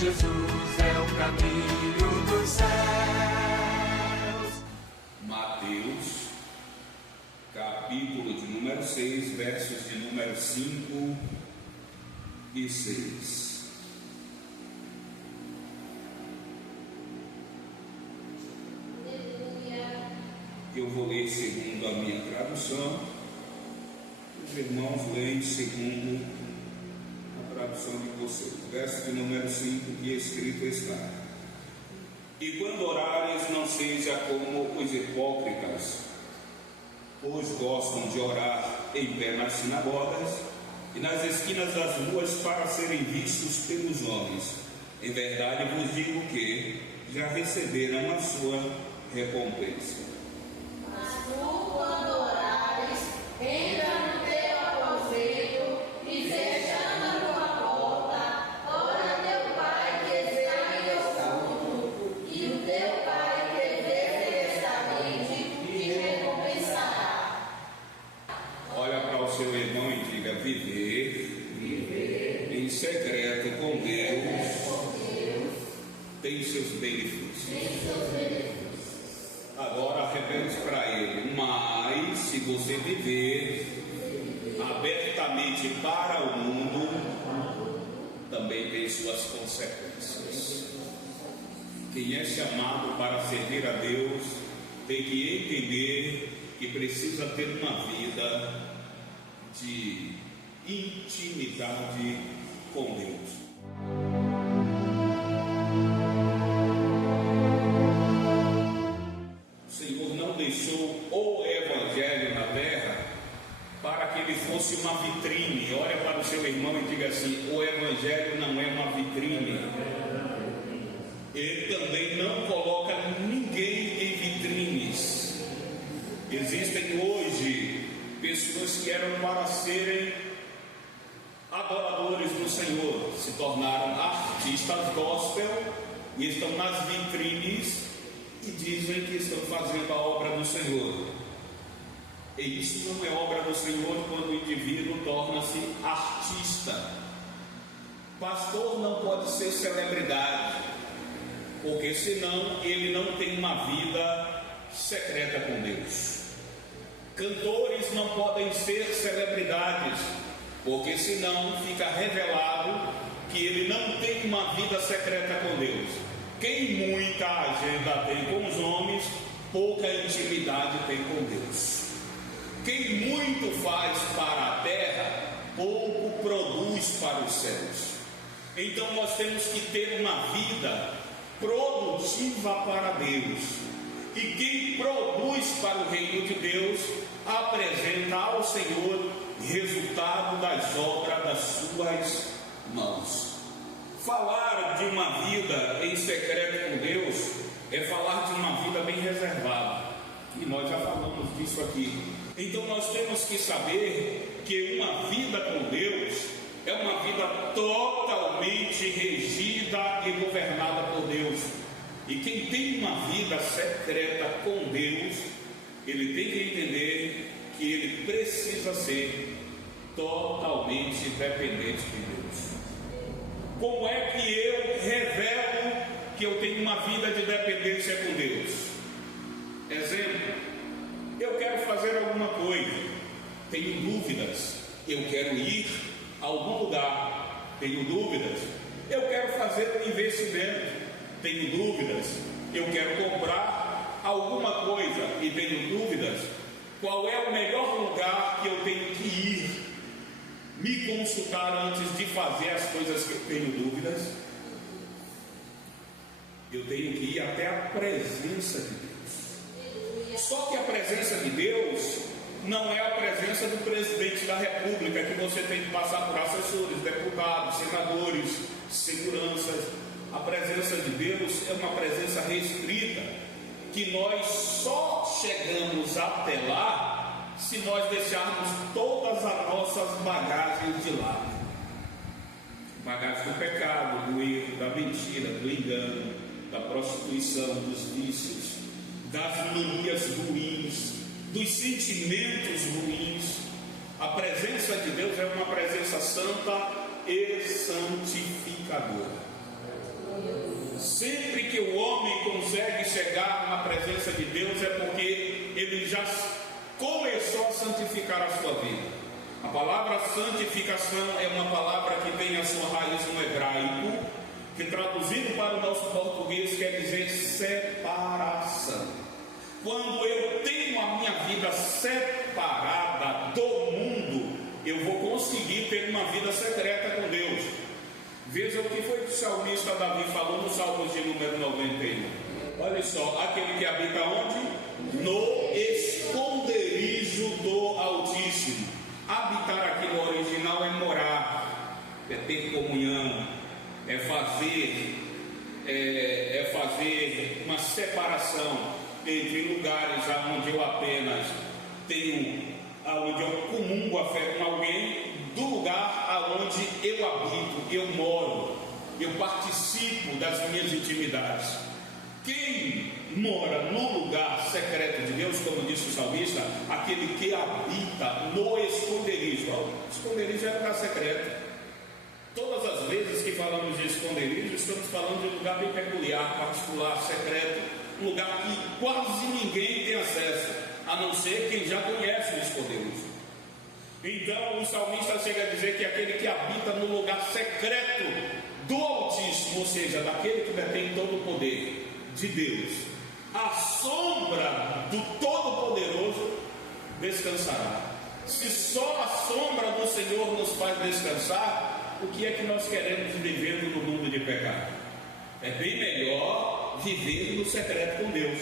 Jesus é o caminho dos céus. Mateus, capítulo de número 6, versos de número 5 e 6. Eu vou ler segundo a minha tradução, os irmãos leem segundo a tradução de vocês. Verso de número 5, que escrito está: E quando orares, não seja como os hipócritas, pois gostam de orar em pé nas sinagogas e nas esquinas das ruas para serem vistos pelos homens. Em verdade vos digo que já receberam a sua recompensa. Mas tu, quando orares, entra no teu aposento e fechando a tua porta, ora a teu Pai que está em oculto, e o teu Pai que vê secretamente te recompensará. Olha para o seu irmão e diga: viver em secreto com Deus tem seus benefícios. Agora repete para ele: mas se você viver abertamente para o mundo, também tem suas consequências. Quem é chamado para servir a Deus tem que entender que precisa ter uma vida de intimidade com Deus. Deixou o Evangelho na terra para que ele fosse uma vitrine. Olha para o seu irmão e diga assim: o Evangelho não é uma vitrine. Ele também não coloca ninguém em vitrines. Existem hoje pessoas que eram para serem adoradores do Senhor, se tornaram artistas gospel e estão nas vitrines e dizem que estão fazendo a obra do Senhor. E isso não é obra do Senhor quando o indivíduo torna-se artista. Pastor não pode ser celebridade, porque senão ele não tem uma vida secreta com Deus. Cantores não podem ser celebridades, porque senão fica revelado que ele não tem uma vida secreta com Deus. Quem muita agenda tem com os homens, pouca intimidade tem com Deus. Quem muito faz para a terra, pouco produz para os céus. Então nós temos que ter uma vida produtiva para Deus. E quem produz para o reino de Deus, apresenta ao Senhor resultado das obras das suas mãos. Falar de uma vida em secreto com Deus é falar de uma vida bem reservada, e nós já falamos disso aqui. Então nós temos que saber que uma vida com Deus é uma vida totalmente regida e governada por Deus. E quem tem uma vida secreta com Deus, ele tem que entender que ele precisa ser totalmente dependente de Deus. Como é que eu revelo que eu tenho uma vida de dependência com Deus? Exemplo: eu quero fazer alguma coisa, tenho dúvidas. Eu quero ir a algum lugar, tenho dúvidas. Eu quero fazer um investimento, tenho dúvidas. Eu quero comprar alguma coisa e tenho dúvidas. Qual é o melhor lugar que eu tenho que ir? Me consultar antes de fazer as coisas que eu tenho dúvidas. Eu tenho que ir até a presença de Deus. Só que a presença de Deus não é a presença do presidente da República, que você tem que passar por assessores, deputados, senadores, seguranças. A presença de Deus é uma presença restrita, que nós só chegamos até lá se nós deixarmos todas as nossas bagagens de lado. Bagagem do pecado, do erro, da mentira, do engano, da prostituição, dos vícios, das manias ruins, dos sentimentos ruins. A presença de Deus é uma presença santa e santificadora. Sempre que o homem consegue chegar na presença de Deus é porque ele já começou a santificar a sua vida. A palavra santificação é uma palavra que tem a sua raiz no hebraico, que traduzido para o nosso português quer dizer separação. Quando eu tenho a minha vida separada do mundo, eu vou conseguir ter uma vida secreta com Deus. Veja o que foi que o salmista Davi falou no Salmo de número 91. Olha só, aquele que habita onde? No esconderijo do Altíssimo. Habitar aqui no original é morar, é ter comunhão, é fazer uma separação entre lugares onde eu apenas onde eu comungo a fé com alguém, do lugar aonde eu habito, eu moro, eu participo das minhas intimidades. Quem mora no lugar secreto de Deus, como disse o salmista, aquele que habita no esconderijo. O esconderijo é lugar secreto. Todas as vezes que falamos de esconderijo, estamos falando de um lugar bem peculiar, particular, secreto, um lugar que quase ninguém tem acesso, a não ser quem já conhece o esconderijo. Então o salmista chega a dizer que aquele que habita no lugar secreto do Altíssimo, ou seja, daquele que detém todo o poder de Deus, a sombra do Todo-Poderoso descansará. Se só a sombra do Senhor nos faz descansar, o que é que nós queremos viver no mundo de pecado? É bem melhor viver no secreto com Deus,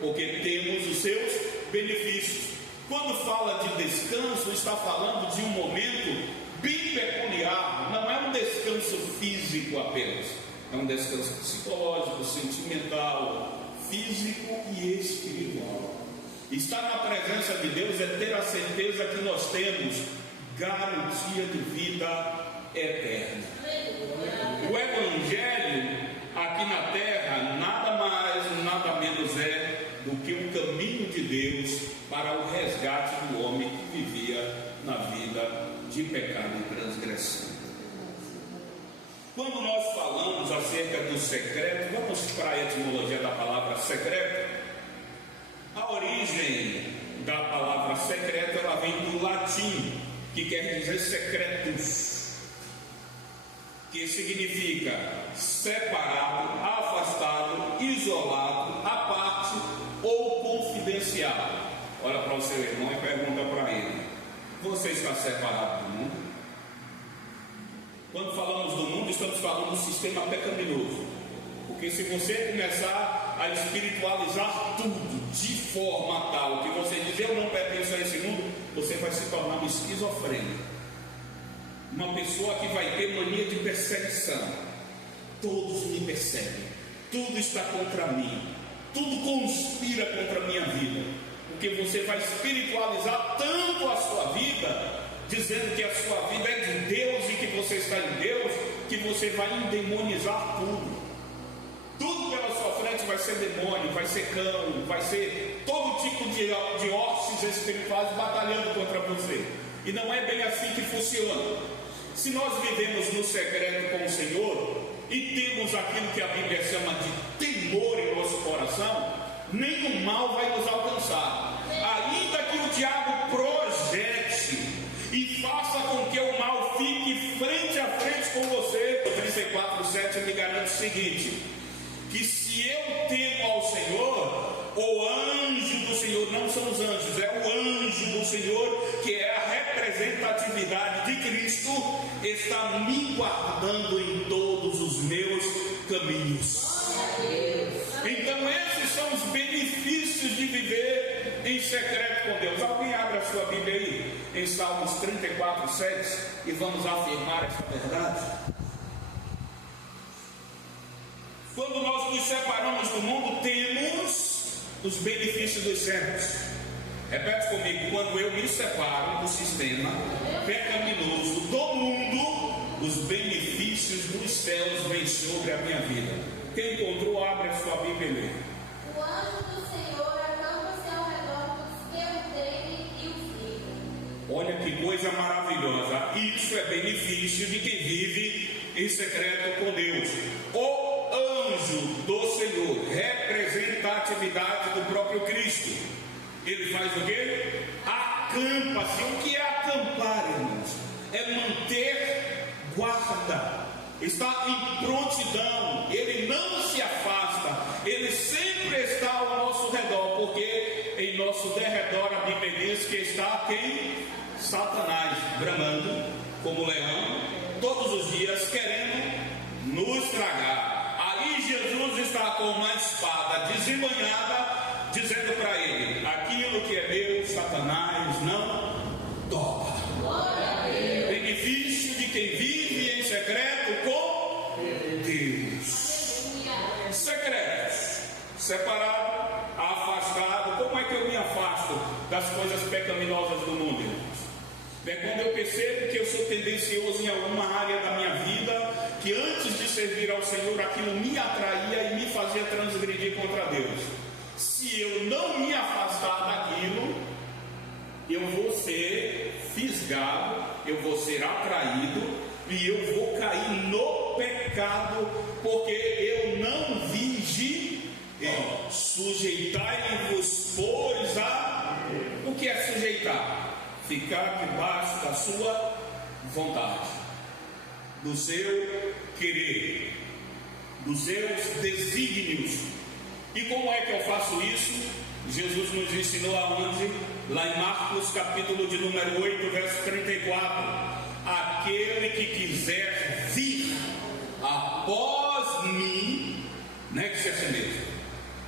porque temos os seus benefícios. Quando fala de descanso, está falando de um momento bem peculiar. Não é um descanso físico apenas, é um descanso psicológico, sentimental, físico e espiritual. Estar na presença de Deus é ter a certeza que nós temos garantia de vida eterna. O Evangelho aqui na terra nada mais, nada menos é do que um caminho de Deus para o resgate do homem que vivia na vida de pecado e transgressão. Quando nós falamos acerca do secreto, vamos para a etimologia da palavra secreto. A origem da palavra secreto, ela vem do latim, que quer dizer secretus, que significa separado, afastado, isolado, à parte ou confidencial. Olha para o seu irmão e pergunta para ele: você está separado do mundo? Quando falamos do mundo, estamos falando do sistema pecaminoso, porque se você começar a espiritualizar tudo de forma tal que você diz eu não pertenço a esse mundo, você vai se tornar um esquizofrênico, uma pessoa que vai ter mania de perseguição. Todos me perseguem, tudo está contra mim, tudo conspira contra a minha vida, porque você vai espiritualizar tanto a sua vida, dizendo que a sua vida é de Deus e que você está em Deus, que você vai endemonizar tudo. Tudo pela sua frente vai ser demônio, vai ser cão, vai ser todo tipo de hostes espirituais batalhando contra você. E não é bem assim que funciona. Se nós vivemos no secreto com o Senhor e temos aquilo que a Bíblia chama de temor em nosso coração, nenhum mal vai nos alcançar. Ainda que o diabo projete e faça com que o mal fique frente a frente com você, o 34:7 me garante o seguinte: que se eu temo ao Senhor, o anjo do Senhor, não são os anjos, é o anjo do Senhor, que é a representatividade de Cristo, está me guardando em todos os meus caminhos. Então esses são os benefícios de viver em secreto com Deus. Alguém abre a sua Bíblia aí em Salmos 34:7 e vamos afirmar essa verdade. Quando nós nos separamos do mundo, temos os benefícios dos céus. Repete comigo: quando eu me separo do sistema pecaminoso do mundo, os benefícios dos céus vêm sobre a minha vida. Quem encontrou, abre a sua Bíblia e lê. O anjo do Senhor acampa-se ao redor dos que o temem e os livra. Olha que coisa maravilhosa. Isso é benefício de quem vive em secreto com Deus. O anjo do Senhor, representatividade do próprio Cristo. Ele faz o quê? Acampa-se. O que é acampar, irmãos? É manter guarda, está em prontidão, ele não se afasta, ele sempre está ao nosso redor, porque em nosso derredor a Bíblia diz que está quem? Satanás, bramando como leão, todos os dias querendo nos tragar. Aí Jesus está com uma espada desembanhada, dizendo para ele: aquilo que é meu, Satanás, não toca. Benefício de quem vive em secreto com Deus. Secretos, separado, afastado. Como é que eu me afasto das coisas pecaminosas do mundo, irmãos? É quando eu percebo que eu sou tendencioso em alguma área da minha vida, que antes de servir ao Senhor aquilo me atraía e me fazia transgredir contra Deus. Se eu não me afastar daquilo, eu vou ser fisgado, eu vou ser atraído e eu vou cair no pecado, porque eu não vigiei. Sujeitai-vos, pois, a... O que é sujeitar? Ficar debaixo da sua vontade, do seu querer, dos seus desígnios. E como é que eu faço isso? Jesus nos ensinou aonde? Lá em Marcos capítulo de número 8, verso 34. Aquele que quiser vir após mim, negue-se a si mesmo.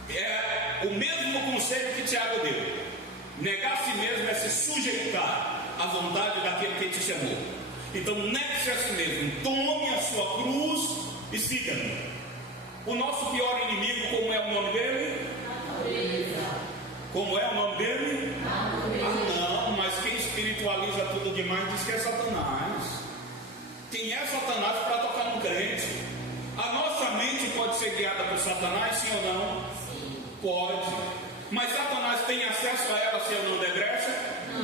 É o mesmo conselho que Tiago deu. Negar a si mesmo é se sujeitar à vontade daquele que te chamou. Então negue-se a si mesmo, tome a sua cruz e siga-me. O nosso pior inimigo, como é o nome dele? Como é o nome dele? Ah, não, mas quem espiritualiza tudo demais diz que é Satanás. Quem é Satanás para tocar no crente? A nossa mente pode ser guiada por Satanás, sim ou não? Sim. Pode. Mas Satanás tem acesso a ela se eu não der brecha?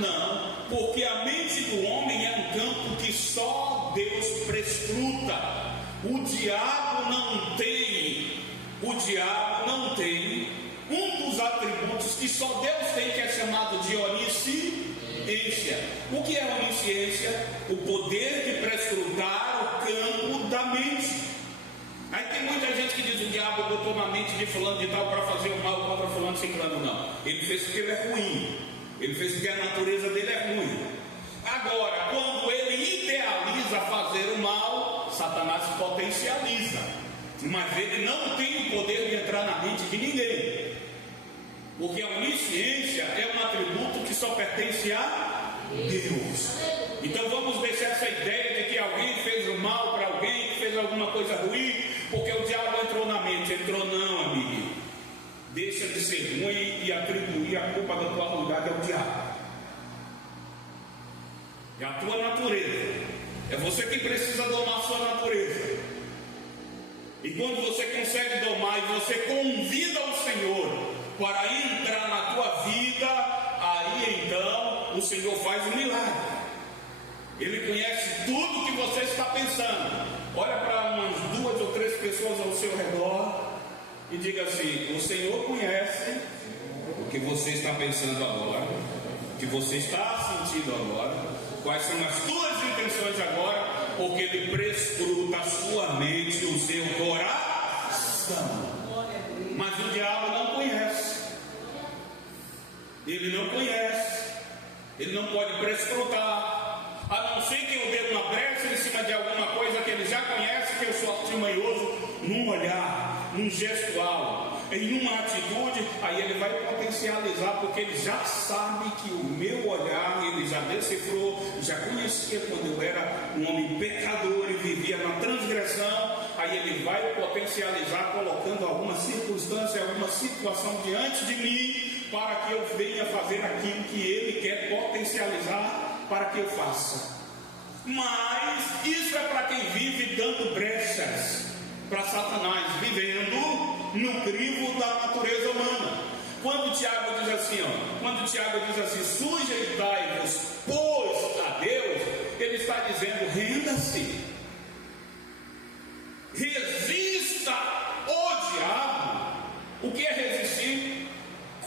Não, porque a mente do homem é um campo que só Deus prescruta. O diabo não tem um dos atributos que só Deus tem, que é chamado de onisciência. O que é onisciência? O poder de prescrutar o campo da mente. Aí tem muita gente que diz: o diabo botou na mente de fulano de tal para fazer o mal contra fulano de ciclano. Não, ele fez porque ele é ruim, ele fez porque a natureza dele é ruim. Agora, quando ele idealiza fazer o mal, Satanás potencializa, mas ele não tem o poder de entrar na mente de ninguém, porque a onisciência é um atributo que só pertence a Deus. Então vamos deixar essa ideia de que alguém fez o mal para alguém, que fez alguma coisa ruim, porque o diabo entrou na mente. Entrou não, amigo. Deixa de ser ruim e atribuir a culpa da tua ruindade ao diabo. É a tua natureza. É você que precisa domar a sua natureza. E quando você consegue domar e você convida o Senhor para entrar na tua vida, aí então o Senhor faz um milagre. Ele conhece tudo que você está pensando. Olha para umas 2 ou 3 pessoas ao seu redor e diga assim: o Senhor conhece o que você está pensando agora, o que você está sentindo agora, quais são as tuas intenções agora, porque Ele prescruta a sua mente e o seu coração. Mas o diabo não conhece. Ele não conhece. Ele não pode prescrutar. A não ser que eu dê uma brecha em cima de alguma coisa que ele já conhece, que eu sou artimanhoso num olhar, num gestual, em uma atitude, aí ele vai potencializar, porque ele já sabe que o meu olhar, ele já decifrou, já conhecia quando eu era um homem pecador e vivia na transgressão. Aí ele vai potencializar, colocando alguma circunstância, alguma situação diante de mim, para que eu venha fazer aquilo que ele quer potencializar para que eu faça. Mas isso é para quem vive dando brechas para Satanás, vivendo no crivo da natureza humana. Quando Tiago diz assim, sujeitai-vos, pois, a Deus, ele está dizendo: renda-se, resista o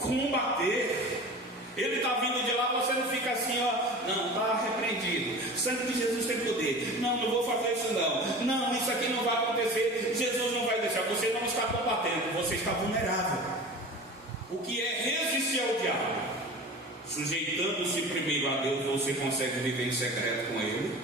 combater. Ele está vindo de lá, você não fica assim, ó, não, está repreendido, o sangue de Jesus tem poder, não vou fazer isso não, isso aqui não vai acontecer, Jesus não vai deixar. Você não está combatendo, você está vulnerável. O que é resistir ao diabo? Sujeitando-se primeiro a Deus, você consegue viver em secreto com Ele.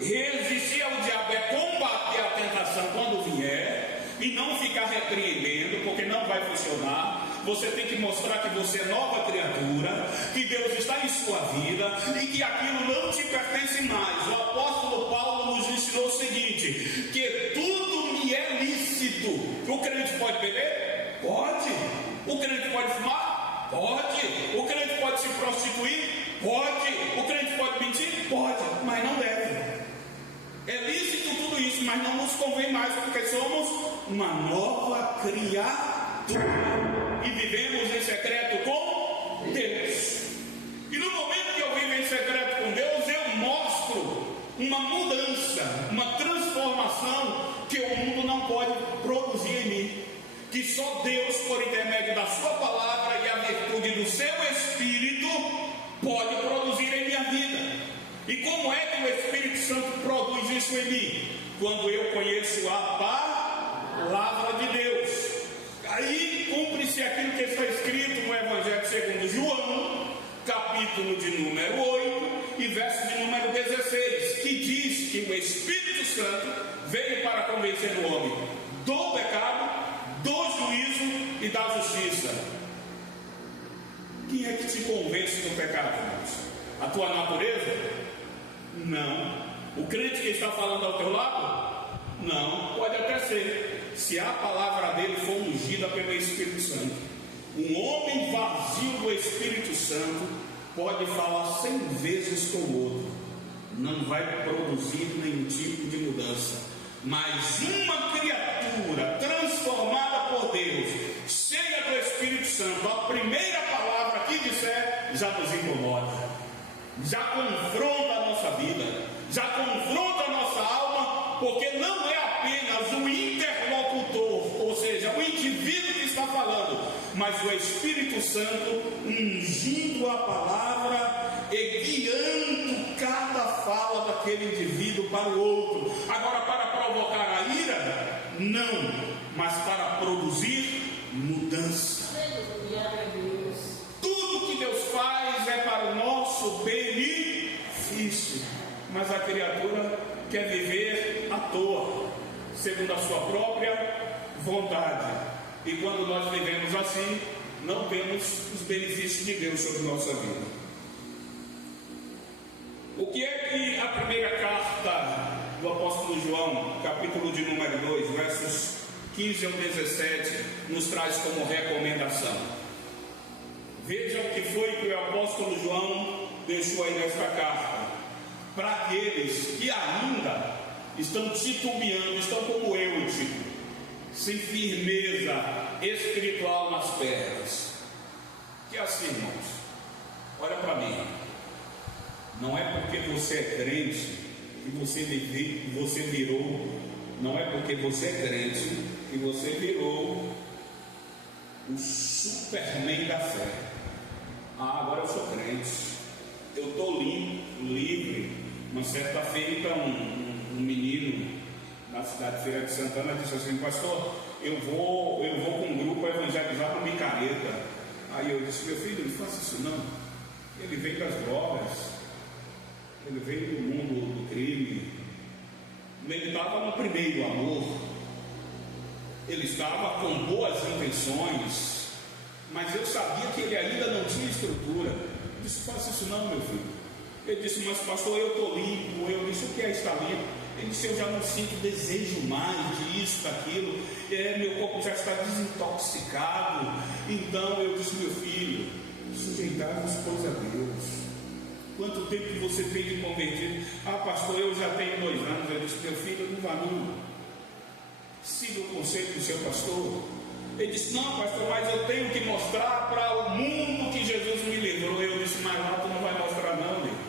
Resistir ao diabo é combater a tentação quando vier, e não ficar repreendendo, porque não vai funcionar. Você tem que mostrar que você é nova criatura, que Deus está em sua vida e que aquilo não te pertence mais. O apóstolo Paulo nos ensinou o seguinte: que tudo me é lícito. O crente pode beber? Pode. O crente pode fumar? Pode. O crente pode se prostituir? Pode. O crente pode mentir? Pode, mas não deve. É lícito tudo isso, mas não nos convém mais, porque somos uma nova criatura e vivemos em secreto com Deus. E no momento que eu vivo em secreto com Deus, eu mostro uma mudança, uma transformação que o mundo não pode produzir em mim, que só Deus, por intermédio da sua palavra e a virtude do seu Espírito, pode produzir em minha vida. E como é que o Espírito Santo produz isso em mim? Quando eu conheço a palavra de Deus. Aí cumpre-se aquilo que está escrito no Evangelho segundo João, capítulo de número 8 e verso de número 16, que diz que o Espírito Santo veio para convencer o homem do pecado, do juízo e da justiça. Quem é que te convence do pecado, irmãos? A tua natureza? Não. O crente que está falando ao teu lado? Não. Pode até ser, se a palavra dele for ungida pelo Espírito Santo. Um homem vazio do Espírito Santo pode falar 100 vezes com o outro, não vai produzir nenhum tipo de mudança. Mas uma criatura transformada por Deus, cheia do Espírito Santo, a primeira palavra que disser já nos incomoda, já confronta a nossa vida, já confronta a nossa alma, porque não é apenas o interlocutor, ou seja, o indivíduo que está falando, mas o Espírito Santo ungindo a palavra e guiando cada fala daquele indivíduo para o outro. Agora, para provocar a ira? Não, mas para produzir mudança. Tudo que Deus faz é para o nosso benefício, mas a criatura quer viver à toa, segundo a sua própria vontade. E quando nós vivemos assim, não temos os benefícios de Deus sobre nossa vida. O que é que a primeira carta do apóstolo João, capítulo de número 2, versos 15 ao 17, nos traz como recomendação? Veja o que foi que o apóstolo João deixou aí nesta carta. Para aqueles que ainda estão titubeando, estão como eu, tipo, sem firmeza espiritual nas pernas. Que assim, irmãos, olha para mim. Não é porque você é crente que você virou. Não é porque você é crente que você virou o Superman da fé. Ah, agora eu sou crente, eu estou livre. Uma certa feita, um menino na cidade de Feira de Santana disse assim: pastor, eu vou com um grupo evangelizar para Micareta. Aí eu disse: meu filho, não faça isso não. Ele veio das drogas, ele veio do mundo do crime, ele estava no primeiro amor, ele estava com boas intenções, mas eu sabia que ele ainda não tinha estrutura. Eu disse: faça isso não, meu filho. Ele disse: mas pastor, eu estou limpo. Eu disse: o que é estar limpo? Ele disse: eu já não sinto desejo mais disso, daquilo, meu corpo já está desintoxicado. Então eu disse: meu filho, sujeitar-vos pois a Deus. Quanto tempo que você tem de convertido? Ah, pastor, eu já tenho 2 anos. Eu disse: meu filho, não vá não, siga o conselho do seu pastor. Ele disse: não, pastor, mas eu tenho que mostrar para o mundo que Jesus me livrou. Eu disse: mas não, tu não vai mostrar não, meu.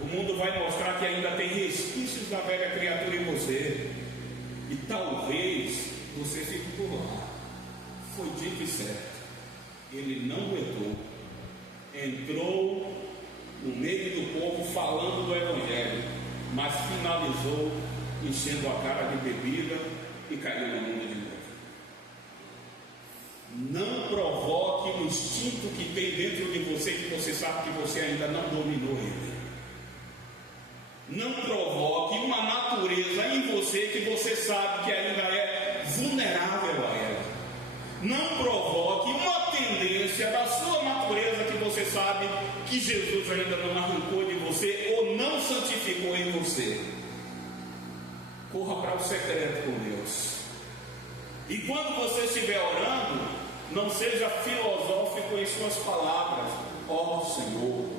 O mundo vai mostrar que ainda tem resquícios da velha criatura em você. E talvez você fique por lá. Foi dito e certo. Ele não aguentou. que tem dentro de você que você sabe que você ainda não dominou ele. Não provoque uma natureza em você que você sabe que ainda é vulnerável a ela. Não provoque uma tendência da sua natureza que você sabe que Jesus ainda não arrancou de você ou não santificou em você. Corra para o secreto com Deus. E quando você estiver orando, não seja filosófico em suas palavras. Ó Senhor,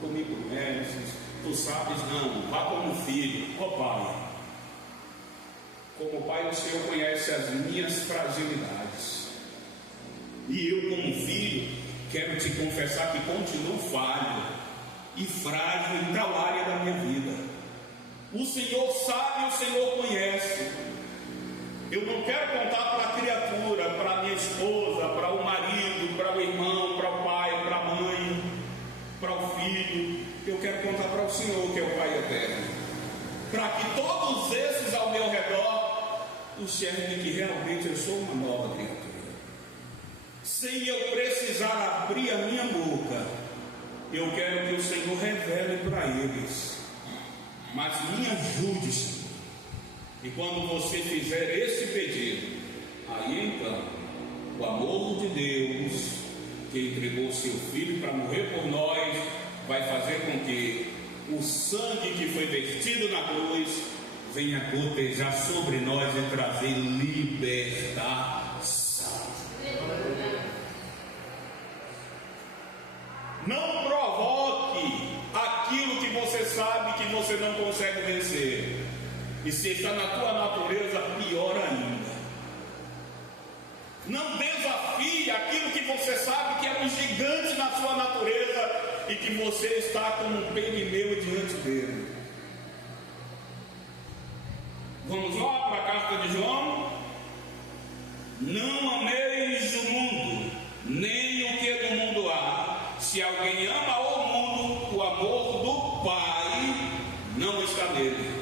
tu me conheces, tu sabes, não, vá como filho. Ó Pai, como Pai o Senhor conhece as minhas fragilidades. E eu como filho, quero te confessar que continuo falho e frágil em tal área da minha vida. O Senhor sabe, o Senhor conhece. Eu não quero contar para a criatura, para a minha esposa, para o marido, para o irmão, para o pai, para a mãe, para o filho. Eu quero contar para o Senhor, que é o Pai eterno, para que todos esses ao meu redor enxerguem que realmente eu sou uma nova criatura, sem eu precisar abrir a minha boca. Eu quero que o Senhor revele para eles, mas me ajude, Senhor. E quando você fizer esse pedido, aí então o amor de Deus, que entregou seu Filho para morrer por nós, vai fazer com que o sangue que foi vertido na cruz venha gotejar sobre nós e trazer libertação. Não provoque aquilo que você sabe que você não consegue vencer. E se está na tua natureza, pior ainda. Não desafie aquilo que você sabe que é um gigante na sua natureza e que você está como um pigmeu diante dele. Vamos lá para a carta de João. Não ameis o mundo, nem o que do mundo há. Se alguém ama o mundo, o amor do Pai não está nele.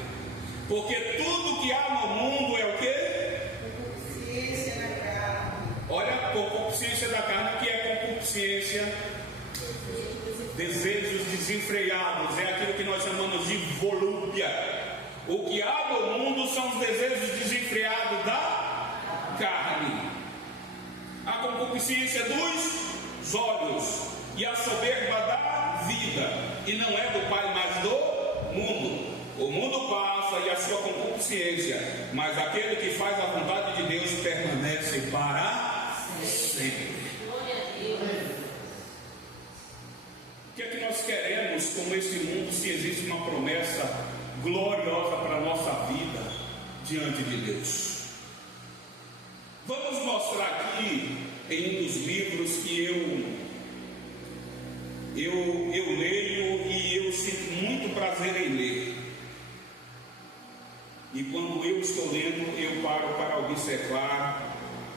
Porque tudo que há no mundo é o quê? Concupiscência da carne. Olha, concupiscência da carne, que é concupiscência, desejos desenfreados, é aquilo que nós chamamos de volúpia. O que há no mundo são os desejos desenfreados da carne. A concupiscência dos olhos e a soberba da vida, e não é do Pai, mas do mundo. O mundo passa e a sua concupiscência, mas aquele que faz a vontade de Deus permanece para sempre. O que é que nós queremos com esse mundo se existe uma promessa gloriosa para a nossa vida diante de Deus? Vamos mostrar aqui em um dos livros que eu leio e eu sinto muito prazer em ler. E quando eu estou lendo, eu paro para observar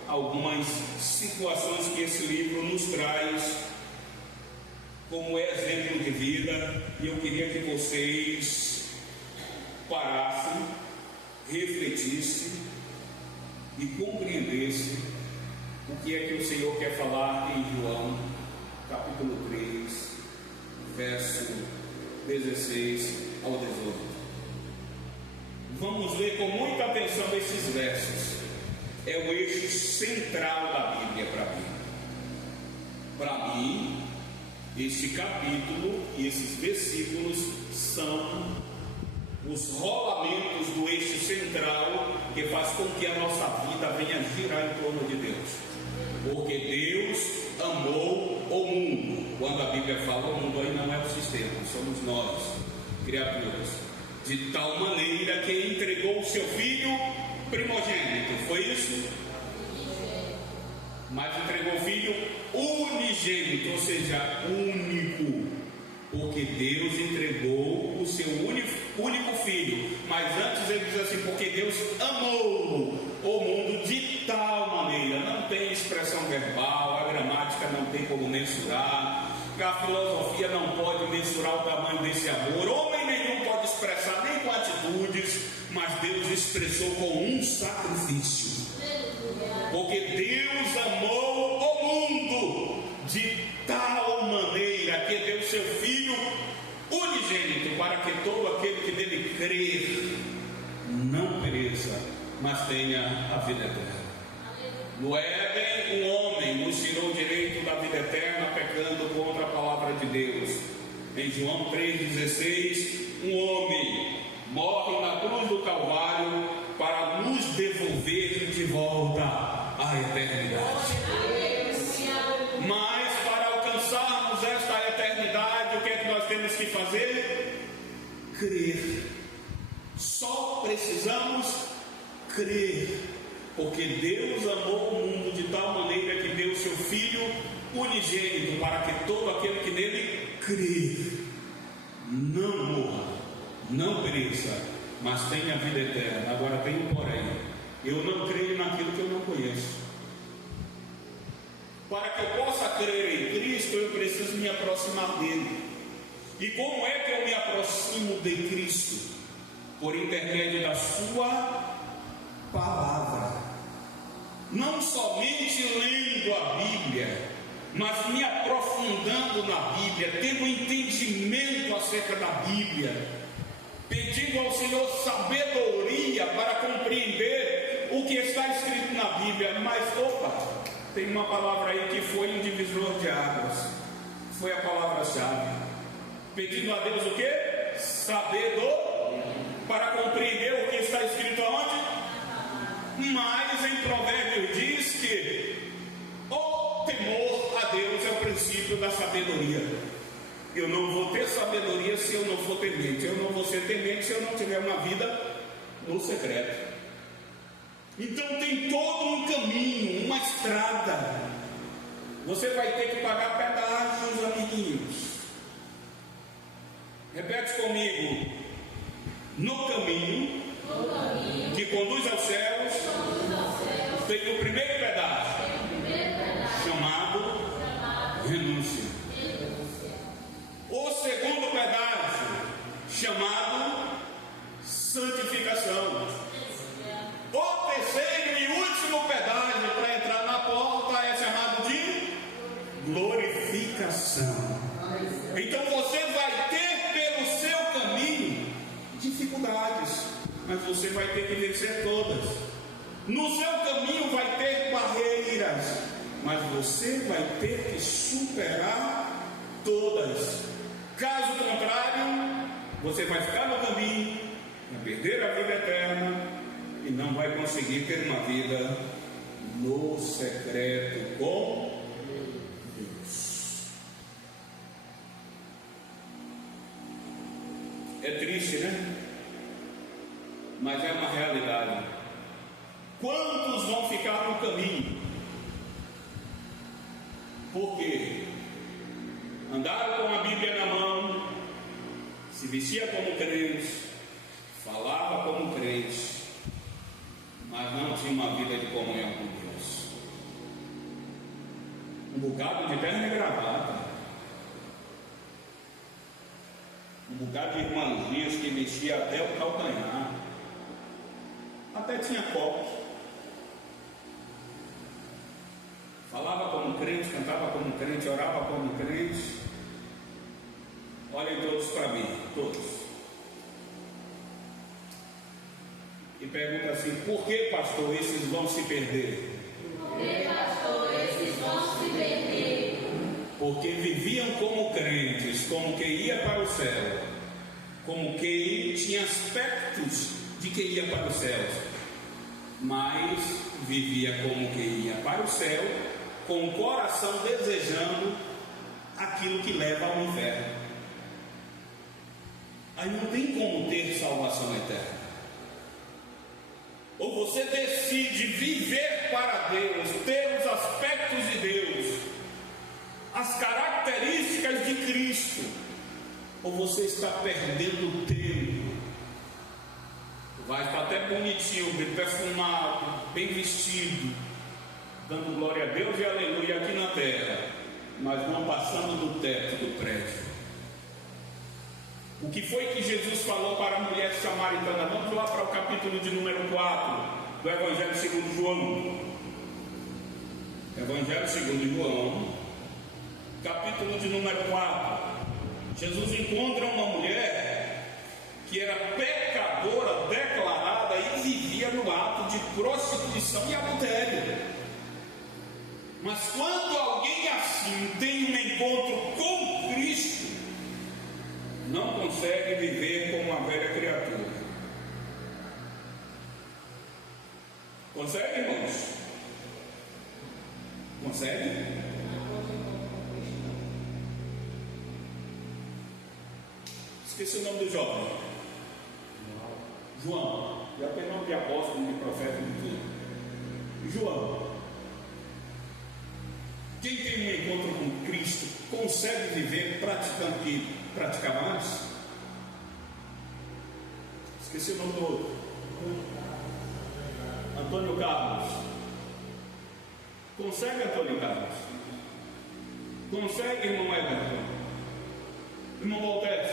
algumas situações que esse livro nos traz como exemplo de vida. E eu queria que vocês parassem, refletissem e compreendessem o que é que o Senhor quer falar em João, capítulo 3, verso 16 ao 18. Vamos ler com muita atenção esses versos. É o eixo central da Bíblia para mim. Para mim, este capítulo e esses versículos são os rolamentos do eixo central que faz com que a nossa vida venha girar em torno de Deus. Porque Deus amou o mundo. Quando a Bíblia fala o mundo, aí não é o sistema, somos nós, criaturas. De tal maneira que entregou o seu Filho primogênito. Foi isso? Mas entregou o Filho unigênito, ou seja, único. Porque Deus entregou o seu único Filho. Mas antes ele diz assim, porque Deus amou o mundo de tal maneira. Não tem expressão verbal, a gramática não tem como mensurar, a filosofia não pode mensurar o tamanho desse amor. Homem nenhum pode expressar nem com atitudes, mas Deus expressou com um sacrifício. Porque Deus amou o mundo de tal tenha a vida eterna. No Éden, um homem nos tirou o direito da vida eterna pecando contra a palavra de Deus. Em João 3,16, um homem morre na cruz do Calvário para nos devolver de volta à eternidade. Mas para alcançarmos esta eternidade, o que é que nós temos que fazer? Crer. Só precisamos crer, porque Deus amou o mundo de tal maneira que deu seu Filho unigênito, para que todo aquele que nele crer não morra, não pereça, mas tenha vida eterna. Agora tem um porém: eu não creio naquilo que eu não conheço. Para que eu possa crer em Cristo, eu preciso me aproximar dele. E como é que eu me aproximo de Cristo? Por intermédio da sua palavra. Não somente lendo a Bíblia, mas me aprofundando na Bíblia, tendo entendimento acerca da Bíblia, pedindo ao Senhor sabedoria para compreender o que está escrito na Bíblia. Mas tem uma palavra aí que foi um divisor de águas, foi a palavra-chave. Pedindo a Deus o que? Sabedoria, para compreender o que está escrito aonde? Mas em Provérbios diz que o temor a Deus é o princípio da sabedoria. Eu não vou ter sabedoria se eu não for temente. Eu não vou ser temente se eu não tiver uma vida no secreto. Então tem todo um caminho, uma estrada. Você vai ter que pagar pedágios, amiguinhos. Repete comigo: no caminho que conduz aos céus, tem o primeiro pedágio, chamado renúncia. O segundo pedágio, chamado santificação. O terceiro e último pedágio para entrar na porta é chamado de glorificação. Então você vai ter pelo seu caminho dificuldades, mas você vai ter que vencer todas. No seu caminho vai ter barreiras, mas você vai ter que superar todas. Caso contrário, você vai ficar no caminho, vai perder a vida eterna e não vai conseguir ter uma vida no secreto com Deus. É triste, né? Mas é uma realidade. Quantos vão ficar no caminho? Por quê? Andaram com a Bíblia na mão, se vestia como crente, falava como crente, mas não tinha uma vida de comunhão com Deus. Um bocado de terno e gravata, um bocado de irmãzinhas que vestia até o calcanhar, até tinha copo. Falava como crente, cantava como crente, orava como crente. Olhem todos para mim, todos. E pergunta assim: por que, pastor, esses vão se perder? Por que, pastor, esses vão se perder? Porque viviam como crentes, como quem ia para o céu, como quem tinha aspectos de quem ia para o céu, mas vivia como quem ia para o céu, com o coração desejando aquilo que leva ao inferno. Aí não tem como ter salvação eterna. Ou você decide viver para Deus, ter os aspectos de Deus, as características de Cristo, ou você está perdendo tempo. Vai estar até bonitinho, bem perfumado, bem vestido, dando glória a Deus e aleluia aqui na terra, mas não passando do teto do prédio. O que foi que Jesus falou para a mulher samaritana? Vamos lá para o capítulo de número 4 do Evangelho segundo João. Evangelho segundo João, capítulo de número 4. Jesus encontra uma mulher que era pecadora declarada e vivia no ato de prostituição e adultério. Mas quando alguém assim tem um encontro com Cristo, não consegue viver como uma velha criatura. Consegue, irmãos? Consegue? Esqueci o nome do jovem. João. Já tem nome de apóstolo, de profeta, de tudo. João. Quem tem um encontro com Cristo consegue viver praticando o que praticava antes? Esqueci o nome do outro. Antônio Carlos. Consegue, Antônio Carlos? Consegue, irmão Everton? Irmão Valdez?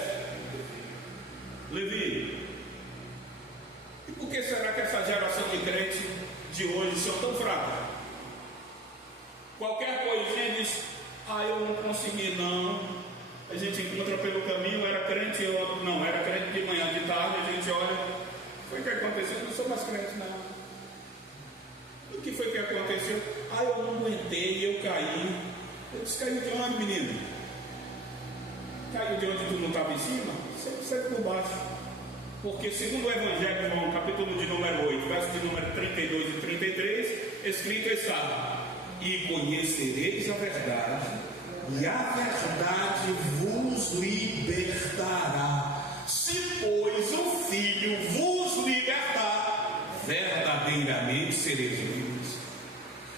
Levi? E por que será que essa geração de crentes de hoje são tão fracas? Qualquer coisinha diz: eu não consegui não. A gente encontra pelo caminho, era crente, eu não, era crente de manhã, de tarde, a gente olha, foi o que aconteceu, não sou mais crente não. O que foi que aconteceu? Eu não aguentei, eu caí. Eu disse: caiu de onde, menino? Caiu de onde tu não estava em cima? Sempre por baixo. Porque segundo o Evangelho de João, capítulo de número 8, verso de número 32 e 33, escrito está: e conhecereis a verdade, e a verdade vos libertará. Se, pois, o Filho vos libertar, verdadeiramente sereis livres.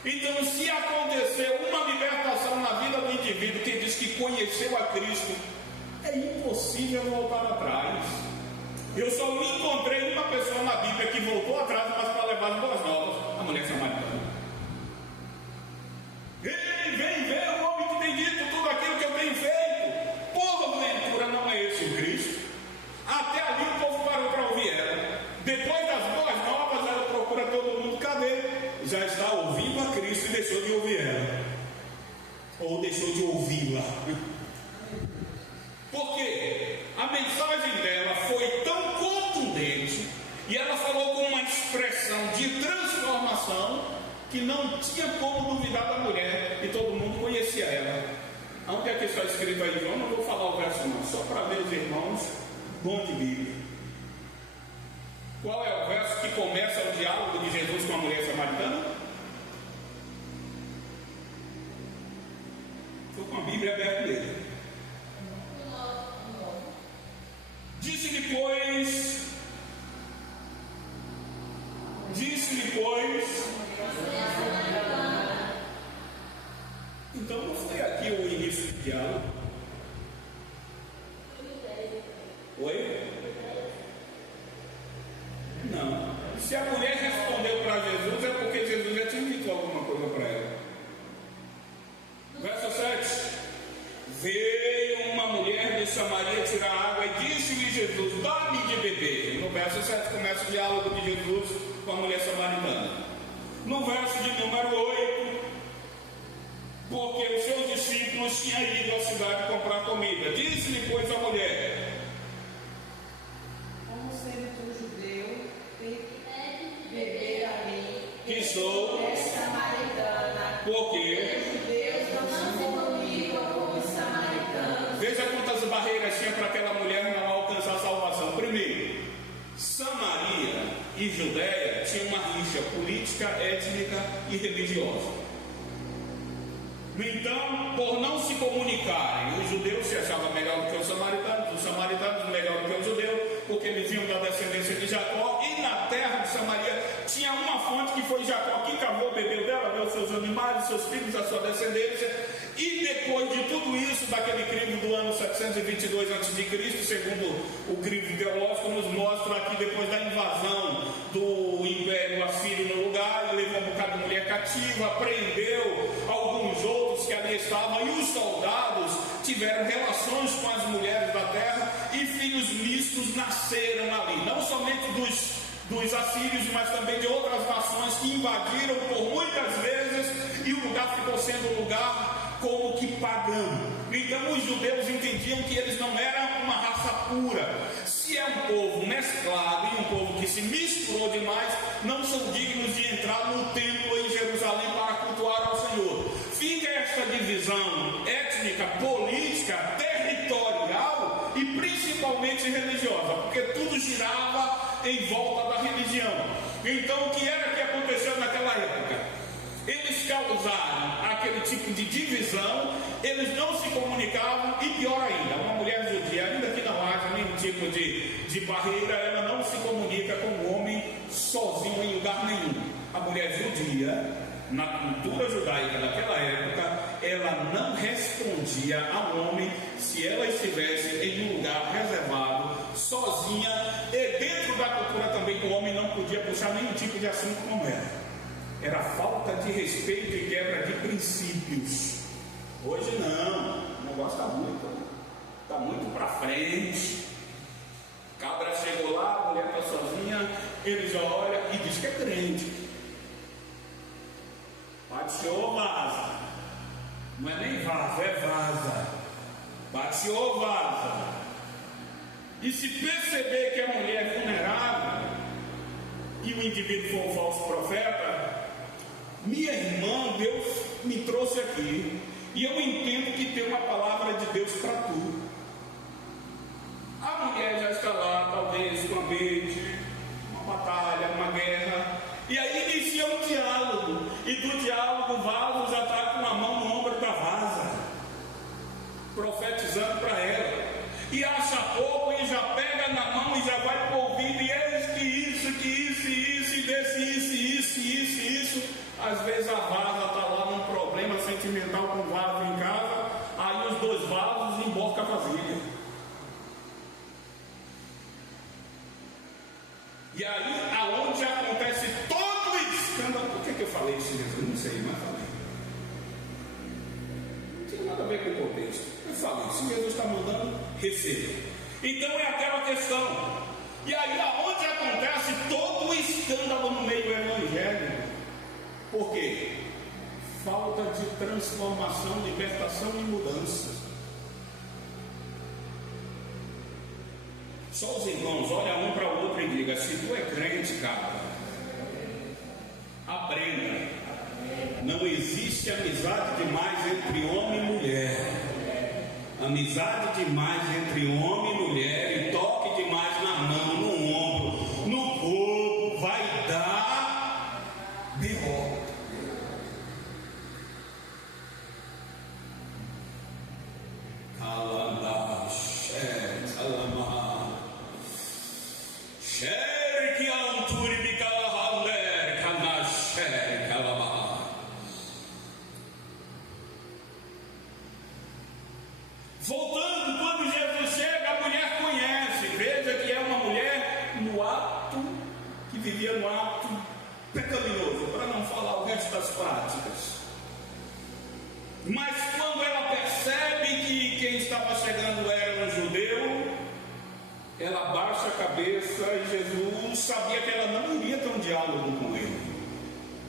Então, se aconteceu uma libertação na vida do indivíduo que diz que conheceu a Cristo, é impossível voltar atrás. Eu só encontrei uma pessoa na Bíblia que voltou atrás, mas para levar as boas novas: a mulher samaritana. Ei, vem ver o homem que tem dito tudo aquilo que eu tenho feito. Porventura não é esse o Cristo? Até ali o povo parou para ouvir ela. Depois das boas novas, ela procura todo mundo. Cadê? Já está ouvindo a Cristo e deixou de ouvir ela. Ou deixou de ouvi-la. Porque a mensagem dela foi tão contundente e ela falou com uma expressão de transformação que não tinha como duvidar da mulher, e todo mundo conhecia ela. Onde é que está escrito aí, João? Não vou falar o verso não, só para ver os irmãos bom de Bíblia. Qual é o verso que começa o diálogo de Jesus com a mulher samaritana? Estou com a Bíblia aberta dele. Disse-lhe, pois, então não foi aqui o início do diálogo? Oi? Não. Se a mulher respondeu para Jesus, é porque Jesus já tinha dito alguma coisa para ela. Verso 7. Veio uma mulher de Samaria tirar água e disse-lhe Jesus: dá-me de beber. No verso 7 começa o diálogo de Jesus com a mulher samaritana. No verso de número 8, porque os seus discípulos tinham ido à cidade comprar comida. Disse-lhe, pois, a mulher: como sendo tu judeu, beber a mim, que sou samaritana. Porque os judeus não se comunicam com os samaritanos. Veja quantas barreiras tinha para aquela mulher não alcançar a salvação. Primeiro, Samaria e Judéia tinham uma rixa política, étnica e religiosa. Então, por não se comunicarem, os judeus se achavam melhor do que os samaritanos melhor do que os judeus, porque eles vinham da descendência de Jacó, e na terra de Samaria tinha uma fonte que foi Jacó, que cavou, bebeu dela, deu seus animais, seus filhos, a sua descendência. E depois de tudo isso, daquele crivo do ano 722 a.C., segundo o crivo teológico, nos mostra aqui, depois da invasão do Império Assírio no lugar, ele levou um bocado de mulher cativa, prendeu alguns outros que ali estavam, e os soldados tiveram relações com as mulheres da terra, e filhos mistos nasceram ali, não somente dos assírios, mas também de outras nações que invadiram por muitas vezes, e o lugar ficou sendo um lugar como que pagão. Então os judeus entendiam que eles não eram uma raça pura. Se Se é um povo mesclado e um povo que se misturou demais, não são dignos de entrar no templo em Jerusalém para cultuar ao Senhor. Fica esta divisão étnica, política, territorial e principalmente religiosa, porque tudo girava em volta da religião. Então, o que era que aconteceu naquela época? Eles causaram aquele tipo de divisão, eles não se comunicavam e pior ainda, uma mulher judia, ainda que não haja nenhum tipo de barreira, ela não se comunica com o homem sozinho em lugar nenhum. A mulher judia, na cultura judaica daquela época, ela não respondia ao homem se ela estivesse em um lugar reservado, sozinha, e dentro da cultura também o homem não podia puxar nenhum tipo de assunto com ela. Era falta de respeito e quebra de princípios. Hoje não, o negócio está muito para frente. Cabra chegou lá, a mulher está sozinha, ele já olha e diz que é crente. Bate-ô, vaza. Não é nem vaza, é vaza. Bate-ô, vaza. E se perceber que a mulher é vulnerável e o indivíduo for um falso profeta, minha irmã, Deus me trouxe aqui e eu entendo que tem uma palavra de Deus para tu. A mulher já está lá, talvez com ambiente, uma batalha, uma guerra, e aí inicia um diálogo, e do diálogo o vaso já está com a mão no ombro da vaza, profetizando para ela, e acha pouco e já pega na mão e já vai para o ouvido, e eis que isso, e desse isso. Às vezes a vaza está lá num problema sentimental com o vaso em casa, aí os dois vasos emborcam a vasilha. E aí, aonde acontece todo o escândalo. Por que eu falei isso mesmo? Eu não sei, mas falei. Não tem nada a ver com o contexto. Eu falei, se Jesus está mandando, receba. Então é aquela questão. E aí, aonde acontece todo o escândalo no meio do evangelho? Por quê? Falta de transformação, libertação e mudança. Só os irmãos, olha um para o outro e diga: se tu é crente, cara, aprenda. Não existe amizade demais entre homem e mulher. Amizade demais entre homem e mulher e toque demais na mão, no ombro, no corpo, vai dar B.O. Voltando, quando Jesus chega, a mulher conhece, veja que é uma mulher no ato, que vivia no ato pecaminoso, para não falar o resto das práticas. Mas quando ela percebe que quem estava chegando era um judeu, ela baixa a cabeça e Jesus sabia que ela não iria ter um diálogo com ele.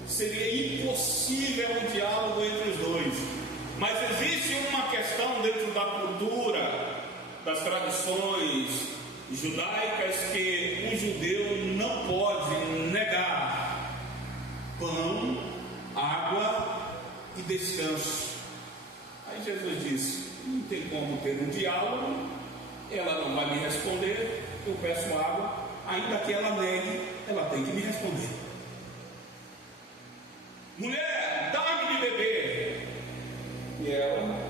Seria impossível um diálogo entre os dois. Mas existe uma questão dentro da cultura, das tradições judaicas, que um judeu não pode negar pão, água e descanso. Aí Jesus disse: não tem como ter um diálogo, ela não vai me responder, eu peço água, ainda que ela negue, ela tem que me responder. Mulher, dá-me de beber. E ela,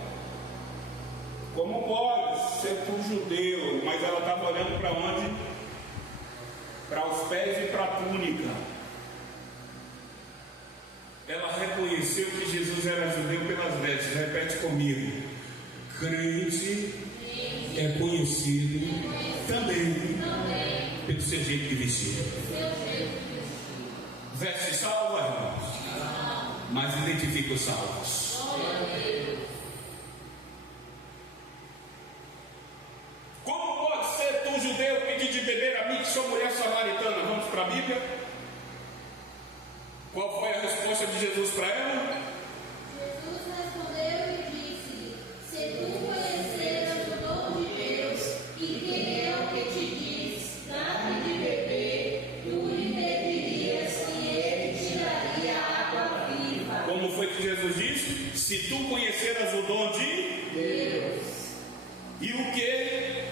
como pode ser tu judeu? Mas ela estava olhando para onde? Para os pés e para a túnica. Ela reconheceu que Jesus era judeu pelas vestes. Repete comigo: crente é conhecido também pelo seu jeito de vestir. Veste salva, irmãos, mas identifica os salvos. Como pode ser tu judeu pedir de beber a mim que sou mulher samaritana? Vamos para a Bíblia. Qual foi a resposta de Jesus para ela? Jesus respondeu e disse: se tu conheceras o dom de Deus e quem é o que te diz Jesus disse? Se tu conheceras o dom de Deus, e o que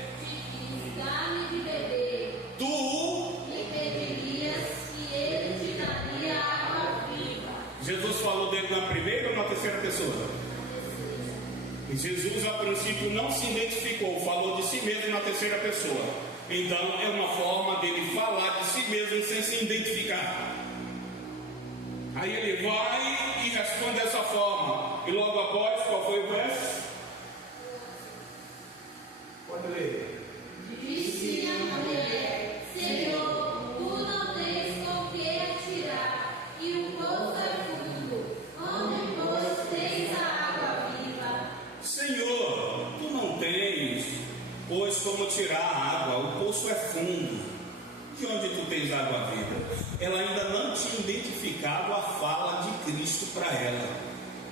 dá-me de beber, tu, lhe pedirias que ele te daria água viva. Jesus falou dele na primeira ou na terceira pessoa? E Jesus a princípio não se identificou, falou de si mesmo na terceira pessoa. Então é uma forma dele falar de si mesmo sem se identificar. Aí ele vai e responde dessa forma. E logo após, qual foi o verso? Pode ler. Disse a mulher: Senhor, tu não tens com que atirar, e o poço é fundo. Onde, pois, tens a água viva? Senhor, tu não tens, pois, como tirar a água, o poço é fundo. De onde tu tens água viva? Ela ainda não tinha identificado a fala de Cristo para ela.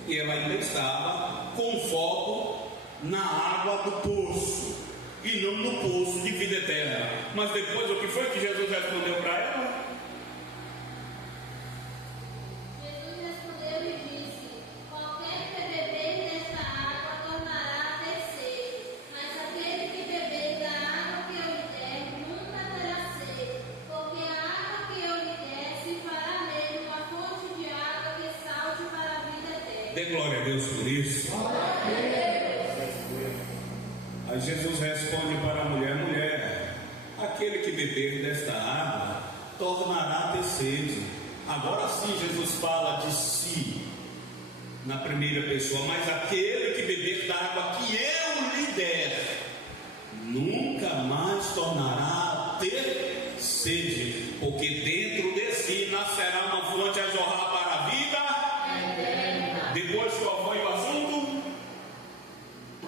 E ela ainda estava com foco na água do poço e não no poço de vida eterna. Mas depois, o que foi que Jesus respondeu para ela? Jesus respondeu e disse: Qualquer que beber desta água tornará a ter sede, mas aquele que beber da água que eu lhe der nunca terá sede, porque a água que eu lhe der se fará nele uma fonte de água que salte para a vida eterna. Dê glória a Deus por isso. Aí Jesus responde para a mulher: mulher, aquele que beber desta água tornará a ter sede. Agora sim Jesus fala de si na primeira pessoa, mas aquele que beber da água que eu lhe der nunca mais tornará a ter sede, porque dentro de si nascerá uma fonte a jorrar para a vida. Depois, qual foi o assunto?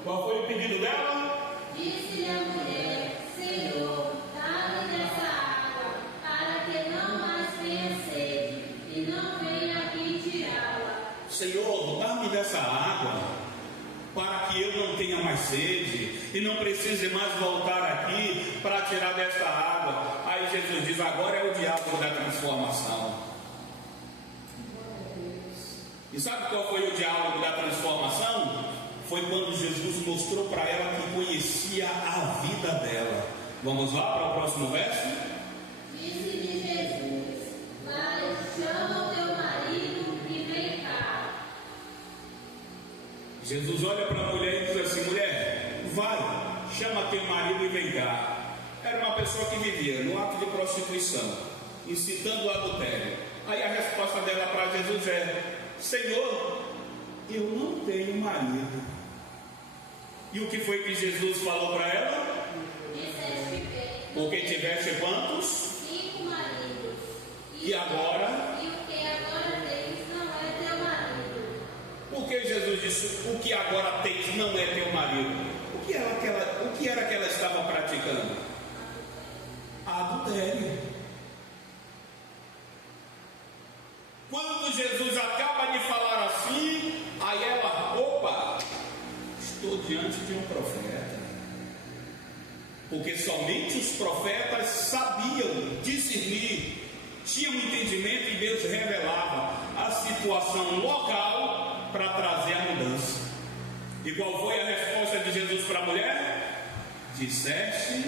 Qual foi o pedido dela? Disse-lhe a mulher: Senhor, dá-me dessa água, para que não mais tenha sede, e não venha aqui tirá-la. Senhor, dá-me dessa água, para que eu não tenha mais sede, e não precise mais voltar aqui para tirar desta água. Aí Jesus diz: agora é o diálogo da transformação. E sabe qual foi o diálogo da transformação? Foi quando Jesus mostrou para ela que conhecia a vida dela. Vamos lá para o próximo verso? Disse-lhe Jesus: Vai, chama o teu marido e vem cá. Jesus olha para a mulher e diz assim: mulher, vai, chama teu marido e vem cá. Era uma pessoa que vivia no ato de prostituição, incitando o adultério. Aí a resposta dela para Jesus é: Senhor, eu não tenho marido. E o que foi que Jesus falou para ela? Disseste bem. Porque tiveste quantos? 5 maridos. E agora? E o que agora tens não é teu marido. Por que Jesus disse: o que agora tens não é teu marido? O que era que ela estava praticando? Adultério. Quando Jesus acaba de falar assim, aí ela: opa, estou diante de um profeta. Porque somente os profetas sabiam discernir, tinham entendimento, e Deus revelava a situação local para trazer a mudança. E qual foi a resposta de Jesus para a mulher? Disseste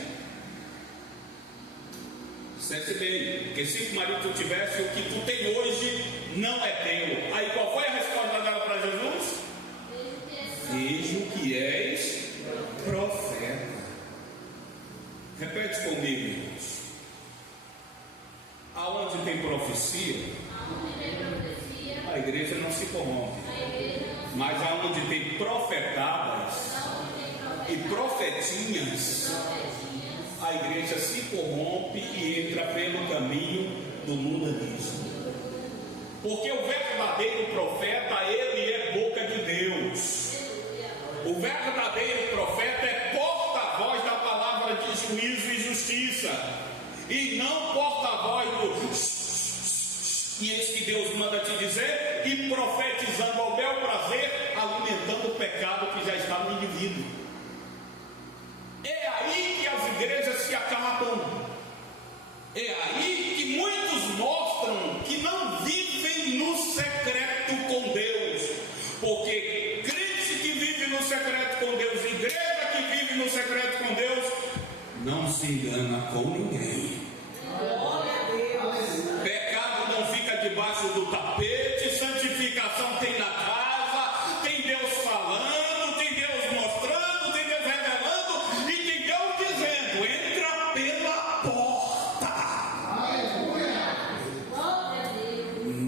bem, porque se marido tu tivesse, o que tu tem hoje não é teu. Aí qual foi a resposta dela para Jesus? Vejo que és profeta. Repete comigo, irmãos. Aonde tem profecia, a igreja não se corrompe. Mas aonde tem profetadas e profetinhas, a igreja se corrompe e entra pelo caminho do mundanismo. Porque o verdadeiro profeta, ele é boca de Deus. O verdadeiro profeta é porta-voz da palavra de juízo e justiça, e não porta-voz do e eis que Deus manda te dizer, e profetizando ao bel prazer, alimentando o pecado que já está no indivíduo. É aí que as igrejas se acabam. É aí que muitos mostram que não vivem no secreto com Deus. se engana com ninguém. Pecado não fica debaixo do tapete, santificação tem na casa, tem Deus falando, tem Deus mostrando, tem Deus revelando e tem Deus dizendo: entra pela porta.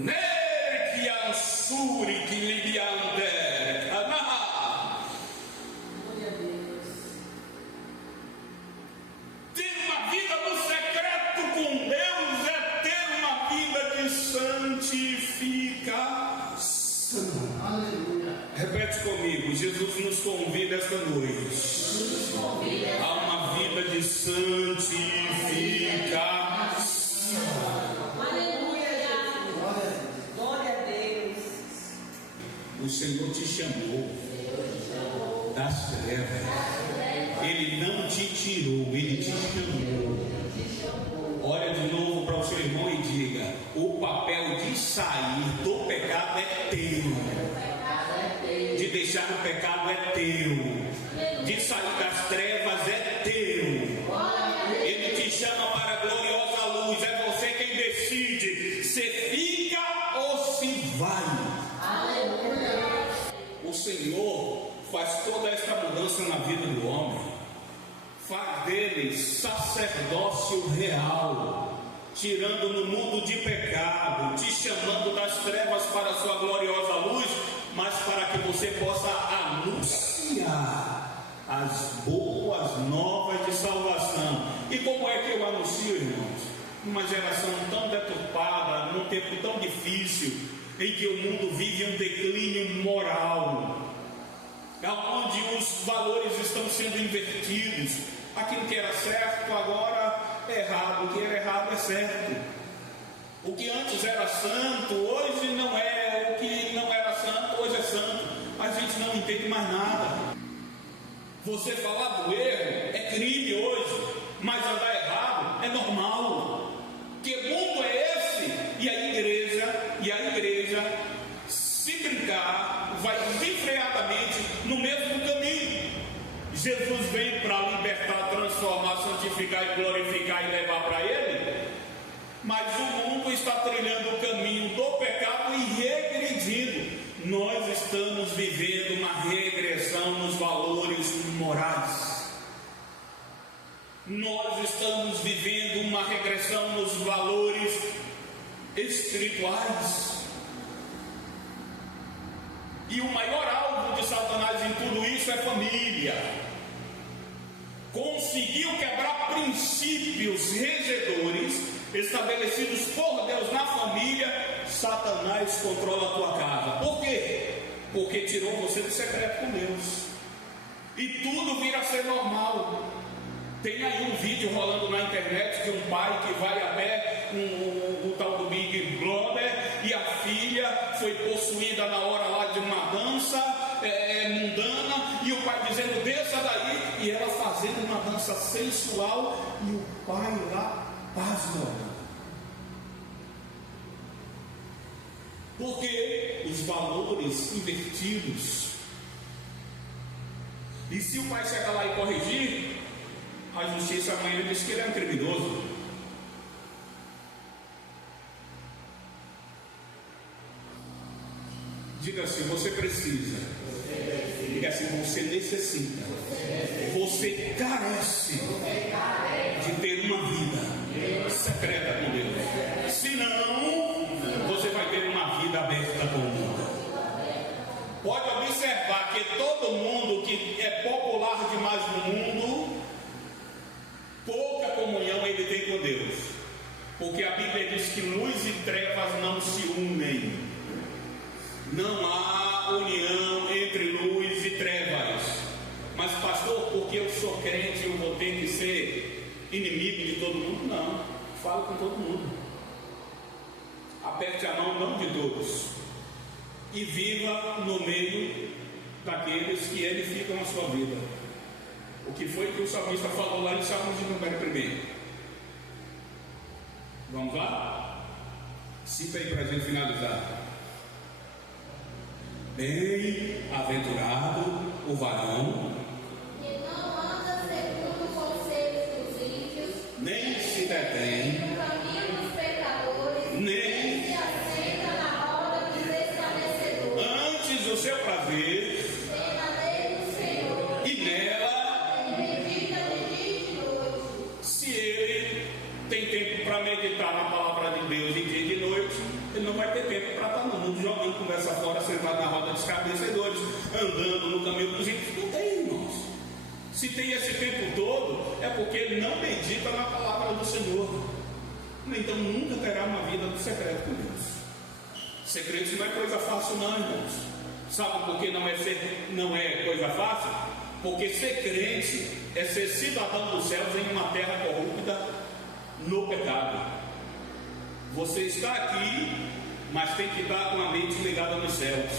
Nele ansuri que libiande. Ter uma vida no secreto com Deus é ter uma vida de santificação. Repete comigo: Jesus nos convida esta noite a uma vida de santificação. Glória a Deus. O Senhor te chamou das trevas. Ele não te tirou, Ele te chamou. Olha de novo para o seu irmão e diga: o papel de sair do pecado é teu. De deixar o pecado é teu. De sair das trevas é teu. Ele te chama para a gloriosa luz. É você quem decide se fica ou se vai. O Senhor faz toda esta mudança na vida do homem. Faz dele sacerdócio real, tirando no mundo de pecado, te chamando das trevas para a sua gloriosa luz, mas para que você possa anunciar as boas novas de salvação. E como é que eu anuncio, irmãos? Uma geração tão deturpada, num tempo tão difícil, em que o mundo vive um declínio moral, onde os valores estão sendo invertidos. Aquilo que era certo agora é errado, o que era errado é certo. O que antes era santo hoje não é, o que não era santo hoje é santo. A gente não entende mais nada. Você falar do erro é crime hoje, mas andar errado é normal. Que mundo é esse? E a igreja, se brincar, vai desenfreadamente no mesmo caminho. Jesus vem para libertar, transformar, santificar e glorificar e levar para Ele, mas o mundo está trilhando o caminho do pecado e regredindo. Nós estamos vivendo uma regressão nos valores morais. Nós estamos vivendo uma regressão nos valores espirituais. E o maior alvo de Satanás em tudo isso é família. Conseguiu quebrar princípios regedores estabelecidos por Deus na família. Satanás controla a tua casa. Por quê? Porque tirou você do secreto com Deus. E tudo vira a ser normal. Tem aí um vídeo rolando na internet de um pai que vai até o tal do Big Brother e a filha foi possuída na hora lá de uma dança mundana, e o pai dizendo: desça daí, e ela fazendo uma dança sensual, e o pai lá pasma. Porque os valores invertidos. E se o pai chegar lá e corrigir, a justiça amanhã diz que ele é um criminoso. Diga assim: você precisa. Diga assim: você necessita. Você carece de ter uma vida secreta com Deus. Senão, você vai ter uma vida aberta com o mundo. Pode observar que todo mundo que é popular demais no mundo, pouca comunhão ele tem com Deus. Porque a Bíblia diz que luz e trevas não se unem. Não há união entre luz e trevas. Mas pastor, porque eu sou crente, eu vou ter que ser inimigo de todo mundo? Não, falo com todo mundo. Aperte a mão não de todos. E viva no meio daqueles que edificam a sua vida. O que foi que o salmista falou lá em Salmos de número 1? Vamos lá? Cita aí para a gente finalizar. Bem-aventurado o varão que não anda segundo o conselho dos ímpios, prazer, e nela, se ele tem tempo para meditar na palavra de Deus de dia e de noite, ele não vai ter tempo para estar no mundo jogando conversa fora, sentado na roda dos escarnecedores, andando no caminho dos ímpios. Não tem, irmãos. Se tem esse tempo todo, é porque ele não medita na palavra do Senhor. Então nunca terá uma vida do secreto com Deus. Segredo não é coisa fácil não, irmãos. Sabe por que não é coisa fácil? Porque ser crente é ser cidadão dos céus em uma terra corrupta no pecado. Você está aqui, mas tem que estar com a mente ligada nos céus.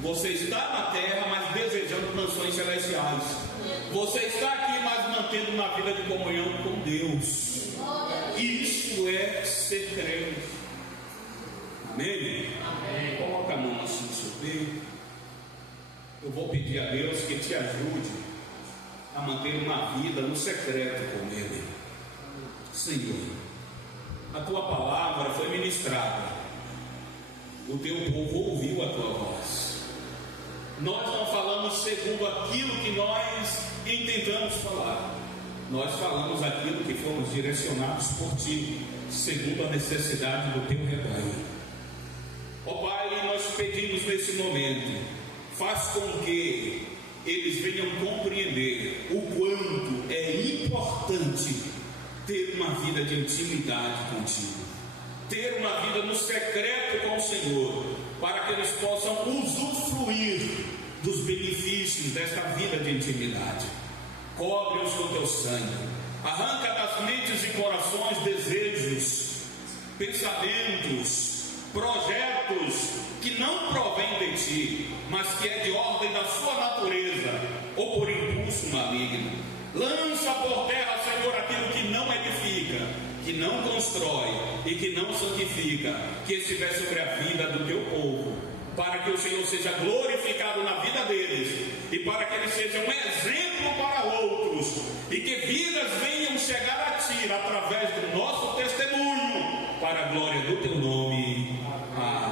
Você está na terra, mas desejando mansões celestiais. Você está aqui, mas mantendo uma vida de comunhão com Deus. Isso é ser crente. Amém? Amém. Coloca a mão assim no seu peito. Eu vou pedir a Deus que te ajude a manter uma vida no secreto com Ele. Senhor, a tua palavra foi ministrada, o teu povo ouviu a tua voz. Nós não falamos segundo aquilo que nós intentamos falar, nós falamos aquilo que fomos direcionados por ti, segundo a necessidade do teu rebanho. Ó Pai, nós pedimos nesse momento, faz com que eles venham compreender o quanto é importante ter uma vida de intimidade contigo, ter uma vida no secreto com o Senhor, para que eles possam usufruir dos benefícios desta vida de intimidade. Cobre-os com teu sangue, arranca das mentes e corações desejos, pensamentos, projetos que não provém de ti, mas que é de ordem da sua natureza ou por impulso maligno. Lança por terra, Senhor, aquilo que não edifica, que não constrói e que não santifica, que estiver sobre a vida do teu povo, para que o Senhor seja glorificado na vida deles e para que eles sejam um exemplo para outros e que vidas venham chegar a ti através do nosso testemunho, para a glória do teu nome. Amém.